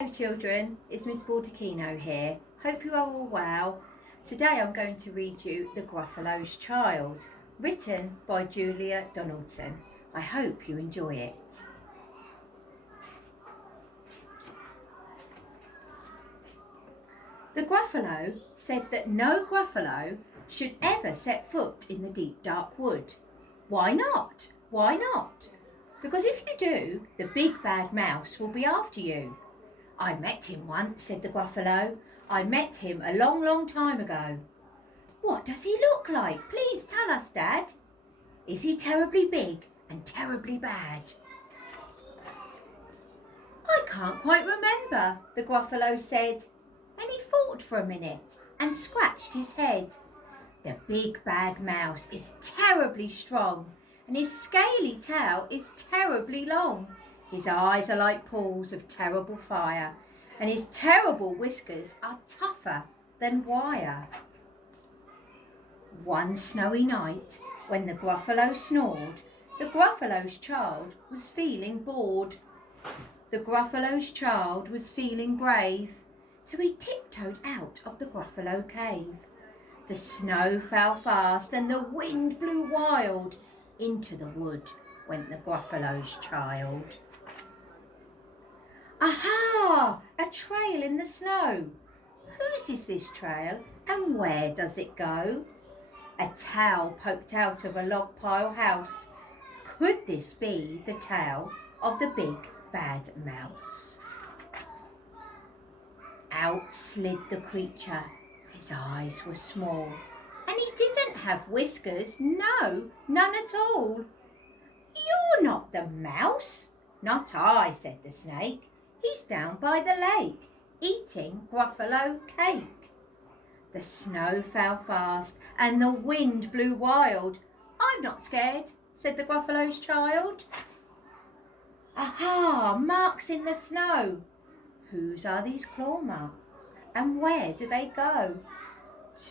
Hello children, it's Mrs Baldacchino here. Hope you are all well. Today I'm going to read you The Gruffalo's Child, written by Julia Donaldson. I hope you enjoy it. The Gruffalo said that no Gruffalo should ever set foot in the deep dark wood. Why not? Why not? Because if you do, the big bad mouse will be after you. I met him once, said the Gruffalo. I met him a long, long time ago. What does he look like? Please tell us, Dad. Is he terribly big and terribly bad? I can't quite remember, the Gruffalo said. Then he thought for a minute and scratched his head. The big bad mouse is terribly strong and his scaly tail is terribly long. His eyes are like pools of terrible fire, and his terrible whiskers are tougher than wire. One snowy night, when the Gruffalo snored, the Gruffalo's child was feeling bored. The Gruffalo's child was feeling brave, so he tiptoed out of the Gruffalo cave. The snow fell fast and the wind blew wild. Into the wood went the Gruffalo's child. Aha! A trail in the snow. Whose is this trail and where does it go? A tail poked out of a log pile house. Could this be the tail of the big bad mouse? Out slid the creature. His eyes were small and he didn't have whiskers, no, none at all. You're not the mouse. Not I, said the snake. He's down by the lake, eating Gruffalo cake. The snow fell fast and the wind blew wild. I'm not scared, said the Gruffalo's child. Aha, marks in the snow. Whose are these claw marks and where do they go?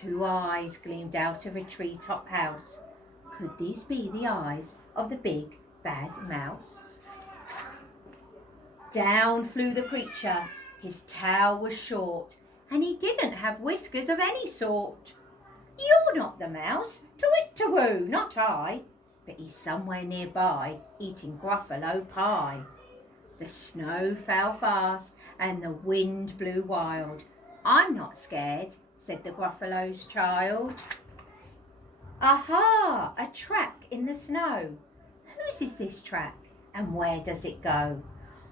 Two eyes gleamed out of a treetop house. Could these be the eyes of the big bad mouse? Down flew the creature. His tail was short and he didn't have whiskers of any sort. You're not the mouse, to-wit-to-woo, not I, but he's somewhere nearby eating Gruffalo pie. The snow fell fast and the wind blew wild. I'm not scared, said the Gruffalo's child. Aha, a track in the snow. Whose is this track and where does it go?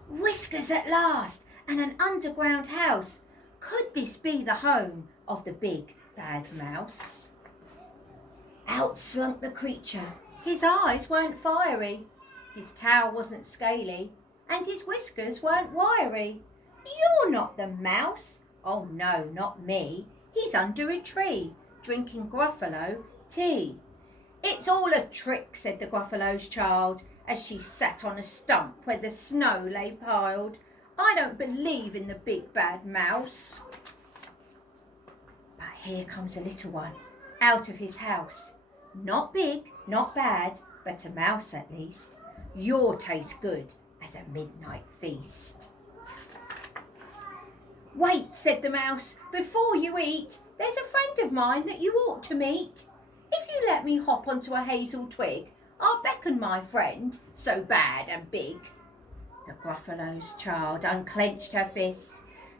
Whiskers at last and an underground house. Could this be the home of the big bad mouse? Out slunk the creature. His eyes weren't fiery, his tail wasn't scaly, and his whiskers weren't wiry. You're not the mouse. Oh no, not me. He's under a tree, drinking Gruffalo tea. It's all a trick, said the Gruffalo's child, as she sat on a stump where the snow lay piled. I don't believe in the big bad mouse. But here comes a little one, out of his house. Not big, not bad, but a mouse at least. Your taste good as a midnight feast. Wait, said the mouse, before you eat, there's a friend of mine that you ought to meet. If you let me hop onto a hazel twig, I'll beckon my friend, so bad and big. The Gruffalo's child unclenched her fist.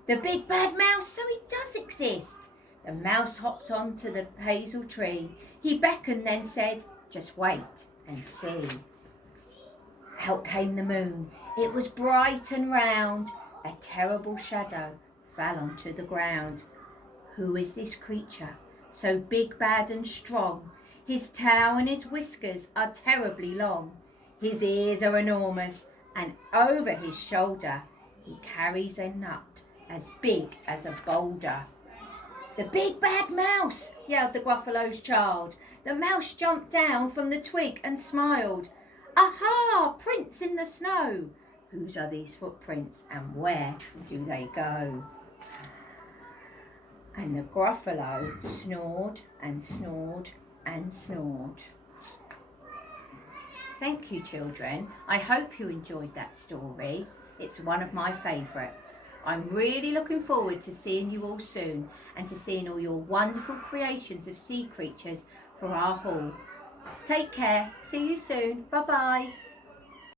The big bad mouse, so he does exist. The mouse hopped onto the hazel tree. He beckoned, then said, just wait and see. Out came the moon. It was bright and round. A terrible shadow fell onto the ground. Who is this creature, so big, bad and strong? His tail and his whiskers are terribly long. His ears are enormous, and over his shoulder he carries a nut as big as a boulder. The big bad mouse, yelled the Gruffalo's child. The mouse jumped down from the twig and smiled. Aha, prints in the snow. Whose are these footprints and where do they go? And the Gruffalo snored and snored and snored. Thank you, children. I hope you enjoyed that story. It's one of my favourites. I'm really looking forward to seeing you all soon and to seeing all your wonderful creations of sea creatures for our hall. Take care. See you soon. Bye bye.